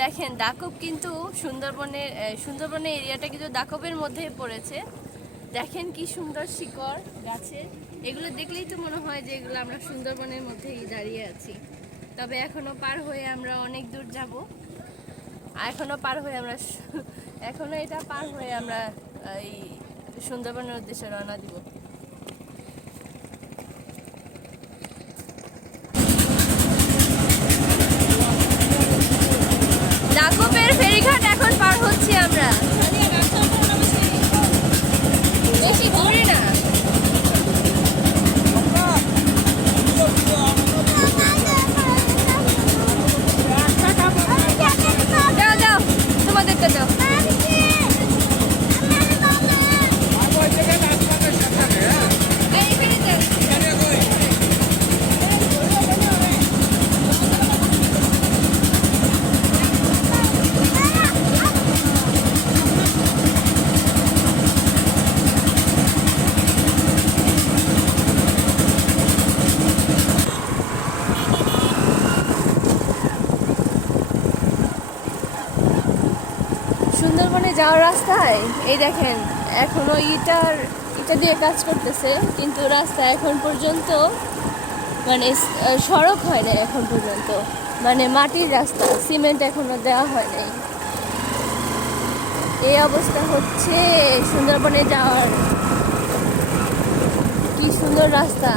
দেখেন দাকব কিন্তু সুন্দরবনের এরিয়াটা কিন্তু দাকবের মধ্যেই পড়েছে। দেখেন কি সুন্দর শিকড় গাছের, এগুলো দেখলেই তো মনে হয় যে এগুলো আমরা সুন্দরবনের মধ্যেই দাঁড়িয়ে আছি। তবে এখনো পার হয়ে আমরা অনেক দূর যাব। এখনো এটা পার হয়ে আমরা এই সুন্দরবনের উদ্দেশ্যে রওনা দিব। দাকবের ফেরিঘাট এখন পার হচ্ছি আমরা। বেশি দূরে না। যাও যাও, তোমাদেরটা যাও। সুন্দরবনে যাওয়ার রাস্তায় এই দেখেন এখনো ইটা দিয়ে কাজ করতেছে, কিন্তু রাস্তা এখন পর্যন্ত মানে সড়ক হয় না এখন পর্যন্ত, মানে মাটির রাস্তা, সিমেন্ট এখনো দেওয়া হয় নাই। এই অবস্থা হচ্ছে সুন্দরবনে যাওয়ার। কি সুন্দর রাস্তা।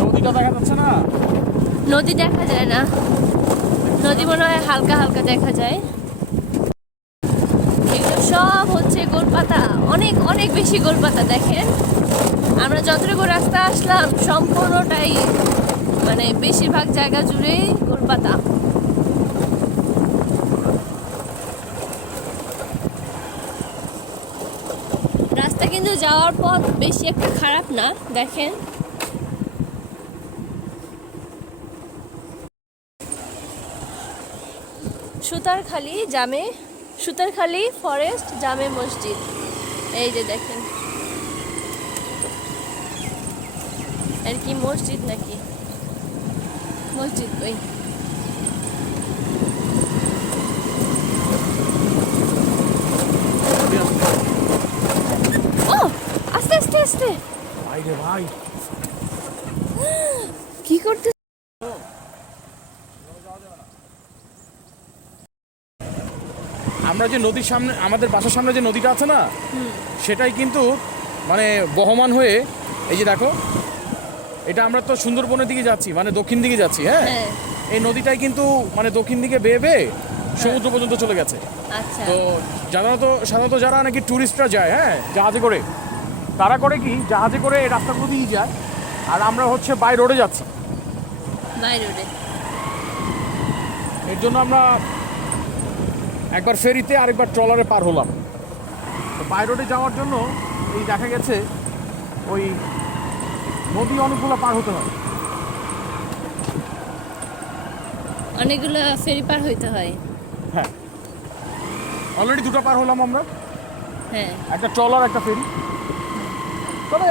নদীটা দেখা যাচ্ছে না, নদী দেখা যায় না, নদী মনে হয় হালকা হালকা দেখা যায়। এগুলো সব হচ্ছে গোলপাতা, অনেক অনেক বেশি গোলপাতা। দেখেন আমরা যতটুকু রাস্তা আসলাম সম্পূর্ণটাই মানে বেশিরভাগ জায়গা জুড়েই গোলপাতা। রাস্তা কিন্তু যাওয়ার পথ বেশি একটা খারাপ না। দেখেন সুতারখালি ফরেস্ট জামে মসজিদ, এই যে দেখেন। আর কি মসজিদ নাকি মসজিদ? ওই ও আস্তে আস্তে আস্তে ভাই রে ভাই, কি করতে। আমরা যে নদীর সামনে, আমাদের বাসার সামনে যে নদীটা আছে না, সেটাই কিন্তু মানে বহমান হয়ে, এই যে দেখো, এটা আমরা তো সুন্দরবনের দিকে যাচ্ছি, মানে দক্ষিণ দিকে যাচ্ছি। হ্যাঁ, এই নদীটাই কিন্তু মানে দক্ষিণ দিকে বেয়ে বেয়ে সমুদ্র পর্যন্ত চলে গেছে। আচ্ছা, তো সাধারণত যারা নাকি ট্যুরিস্টরা যায়, হ্যাঁ, জাহাজে করে, তারা করে কি জাহাজে করে এই রাস্তাগুলো দিয়েই যায়, আর আমরা হচ্ছে বাই রোডে যাচ্ছি। বাই রোডে এর জন্য আমরা একবার ফেরিতে আরেকবার ট্রলারে পার হলাম। তো বাই রোডে যাওয়ার জন্য এই দেখা গেছে ওই নদী অনেকগুলো পার হতে হয়। অনেকগুলো ফেরি পার হইতে হয়। হ্যাঁ, অলরেডি দুটো পার হলাম আমরা, হ্যাঁ, একটা ট্রলার একটা ফেরি। তবে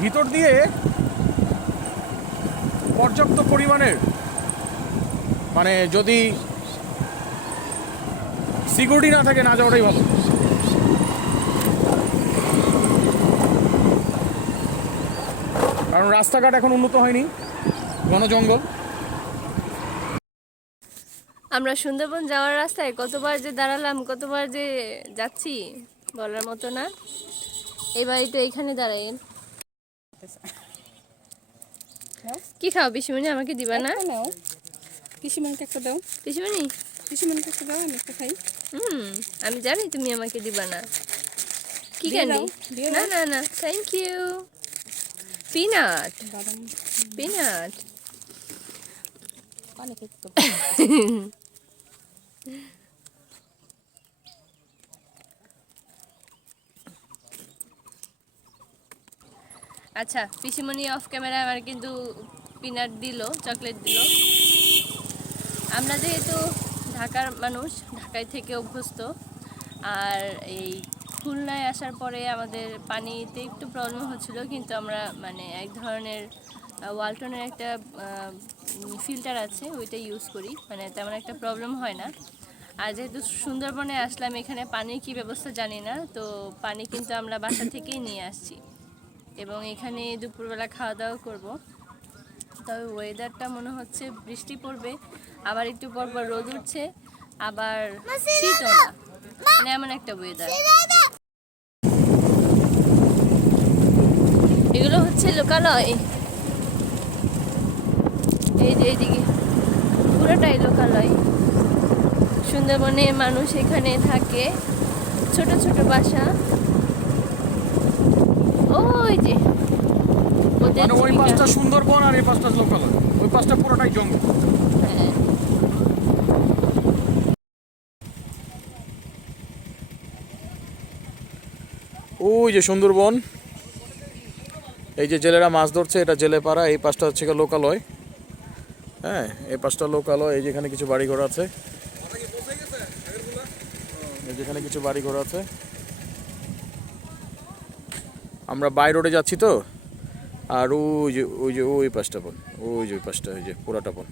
ভিতর দিয়ে পর্যাপ্ত পরিমাণের মানে যদি সিকিউরিটি না থাকে না যাওয়াটাই ভালো, কারণ রাস্তাঘাট এখন উন্নত হয়নি, ঘন জঙ্গল। আমরা সুন্দরবন যাওয়ার রাস্তায় কতবার যে দাঁড়ালাম, কতবার যে যাচ্ছি বলার মতো না। এবার তো এইখানে দাঁড়াই। কি খাও পিসিমণি? আমাকে দিবা না? পিসিমণিকে একটা দাও। পিসিমণিকে একটা দাও, আমি একটা খাই। আমি জানি তুমি আমাকে দিবা না। কি ক্যান্ডি? না না না, থ্যাংক ইউ। পিনাট পিনাট পানি খেতে। আচ্ছা, পিসিমণি অফ ক্যামেরা আমার কিন্তু পিনাট দিল, চকলেট দিল। আমরা যেহেতু ঢাকার মানুষ, ঢাকায় থেকে অভ্যস্ত, আর এই খুলনায় আসার পরে আমাদের পানিতে একটু প্রবলেম হচ্ছিল, কিন্তু আমরা মানে এক ধরনের ওয়ালটনের একটা ফিল্টার আছে, ওইটা ইউজ করি, মানে তেমন একটা প্রবলেম হয় না। আর যেহেতু সুন্দরবনে আসলাম, এখানে পানির কী ব্যবস্থা জানি না, তো পানি কিন্তু আমরা বাসা থেকেই নিয়ে আসছি এবং এখানে দুপুরবেলা খাওয়া দাওয়া করব। তবে ওয়েদারটা মনে হচ্ছে বৃষ্টি পড়বে, আবার একটু পর পর রোদ উঠছে, আবার শীতও না, মানে এমন একটা ওয়েদার। এগুলো হচ্ছে লোকালয়, এই যে এইদিকে পুরোটাই লোকালয়। সুন্দরবনে মানুষ এখানে থাকে, ছোট ছোট বাসা। ওই যে ওদের মানে ওই জীবিকা। পাশটা সুন্দরবন আর এই পাশটা লোকালয়, ওই পাশটা পুরোটাই জঙ্গল। হ্যাঁ। ওই যে সুন্দরবন, এই যে জেলেরা মাছ ধরছে, এটা জেলে পাড়া। এই পাশটা হচ্ছে গিয়ে লোকালয়। হ্যাঁ, এই পাশটা লোকালয়। এই যেখানে কিছু বাড়িঘর আছে, এই যেখানে কিছু বাড়িঘর আছে। আমরা বাই রোডে যাচ্ছি তো, আর ওই পাশটা বল, ওই যে ওই পাশটা, ওই যে পুরাটা বল।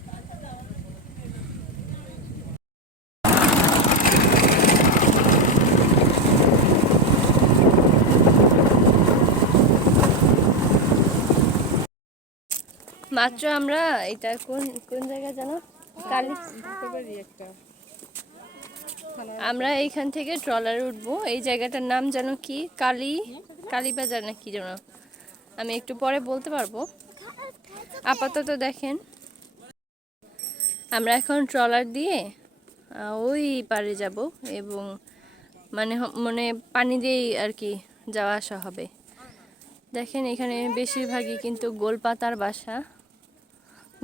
মাত্র আমরা এটা কোন কোন জায়গা জানো, কালী, একটা আমরা এইখান থেকে ট্রলারে উঠবো। এই জায়গাটার নাম জানো কি, কালীবাজার না কি জানো, আমি একটু পরে বলতে পারবো। আপাতত দেখেন আমরা এখন ট্রলার দিয়ে ওই পারে যাব, এবং মানে পানি দিয়েই আর কি যাওয়া আসা হবে। দেখেন এখানে বেশিরভাগই কিন্তু গোলপাতার বাসা,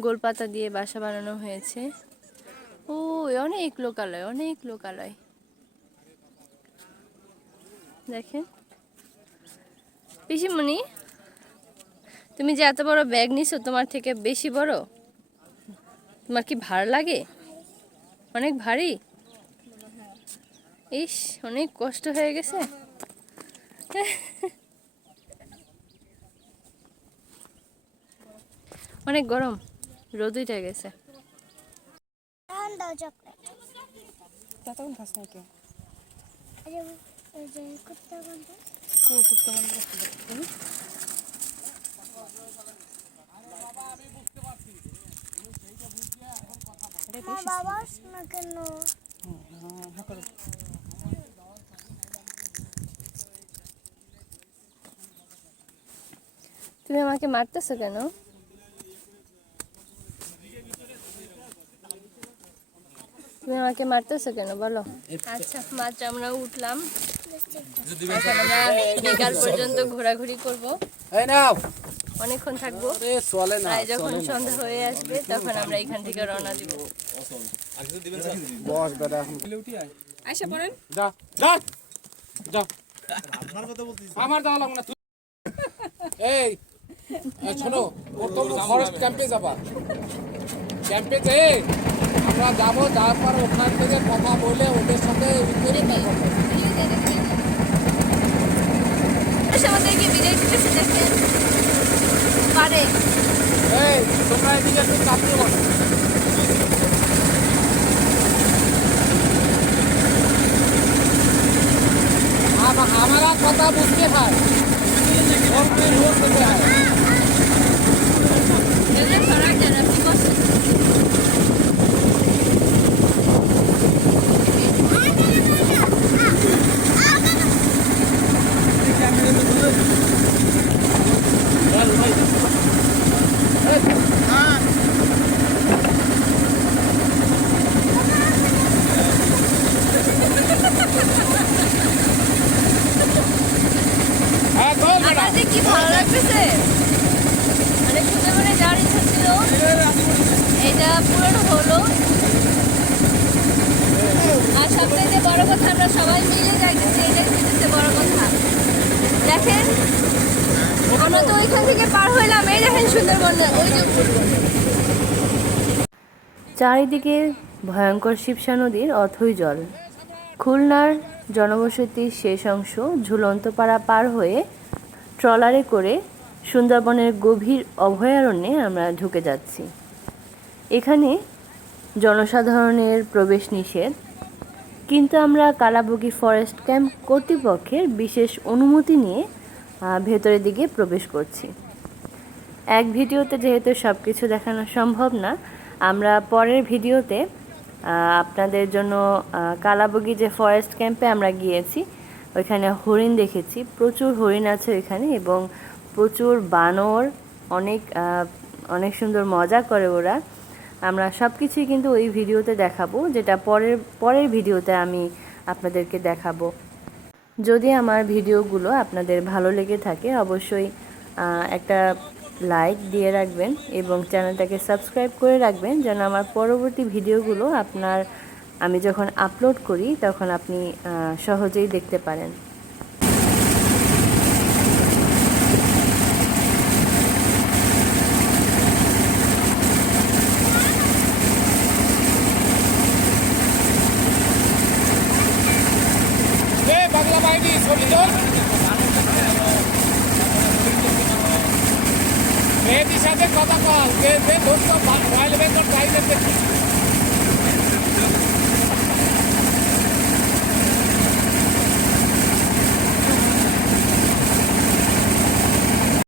গোলপাতা দিয়ে বাসা বানানো হয়েছে। ওই অনেক লোকালয়, অনেক লোকালয়। দেখেন পিসিমণি, তুমি যে এত বড় ব্যাগ নিছো, তোমার থেকে বেশি বড়, তোমার কি ভার লাগে? অনেক ভারী। ইস, অনেক কষ্ট হয়ে গেছে। অনেক গরম, রোদ উঠে গেছে। তখন খাস না কে কুত্তা বন্ধ বাবা শোনা কেন? তুমি আমাকে মারতেছো কেন? তুমি আমাকে মারতেছো কেন বলো? আচ্ছা, মাত্র আমরা উঠলাম, এখন আমরা বিকাল পর্যন্ত ঘোরাঘুরি করব, অনেকক্ষণ থাকবো। আর যখন সন্ধ্যা হয়ে আসবে তখন আমরা এখান থেকে রওনা দিব। আয়সা পড়েন। আমার দেওয়া লাগবে না। এই শোনো, প্রথম ফরেস্ট ক্যাম্পে যাবা। ক্যাম্পে যেয়ে আমরা যাবো, যাওয়ার পর ওখান থেকে কথা বলে ওদের সাথে আমাদেরকে বিদায় দিতেছে, দেখেন পারে। এই তোমরা এদিকে একটু চাপতে বলো। हमारा पता बुझते हैं और कोई रोक देते हैं। আমাদের কি ভালো লাগতেছে, মানে সুন্দরবনে যাওয়ার ইচ্ছা ছিল, এটা পূরণ হলো। আর সবথেকে বড় কথা, আমরা সবাই মিলে যাইতেছি, এটাই হচ্ছে বড় কথা। দেখেন আমরা তো ওইখান থেকে পার হইলাম, এই দেখেন সুন্দরবন, ওই যে চারিদিকে ভয়ঙ্কর শিবসা নদীর অথই জল। খুলনার জনবসতির শেষ অংশ ঝুলন্তপাড়া পার হয়ে ট্রলারে করে সুন্দরবনের গভীর অভয়ারণ্যে আমরা ঢুকে যাচ্ছি। এখানে জনসাধারণের প্রবেশ নিষেধ, কিন্তু আমরা কালাবগি ফরেস্ট ক্যাম্প কর্তৃপক্ষের বিশেষ অনুমতি নিয়ে ভেতরের দিকে প্রবেশ করছি। এক ভিডিওতে যেহেতু সব কিছু দেখানো সম্ভব না, আমরা পরের ভিডিওতে আপনাদের জন্য কালাবগি যে ফরেস্ট ক্যাম্পে আমরা গিয়েছি ওইখানে হরিণ দেখেছি, প্রচুর হরিণ আছে ওইখানে এবং প্রচুর বানর, অনেক সুন্দর মজা করে ওরা। আমরা সব কিছুই কিন্তু ওই ভিডিওতে দেখাবো, যেটা পরের ভিডিওতে আমি আপনাদেরকে দেখাবো। যদি আমার ভিডিওগুলো আপনাদের ভালো লেগে থাকে অবশ্যই একটা লাইক দিয়ে রাখবেন এবং চ্যানেলটাকে সাবস্ক্রাইব করে রাখবেন, যেন আমার পরবর্তী ভিডিওগুলো আমি যখন আপলোড করি তখন আপনি সহজেই দেখতে পারেন। বাংলা বাহিনী শরীর মেয়েদের সাথে কথা কল, রয়্যাল বেঙ্গল টাইগার দেখি।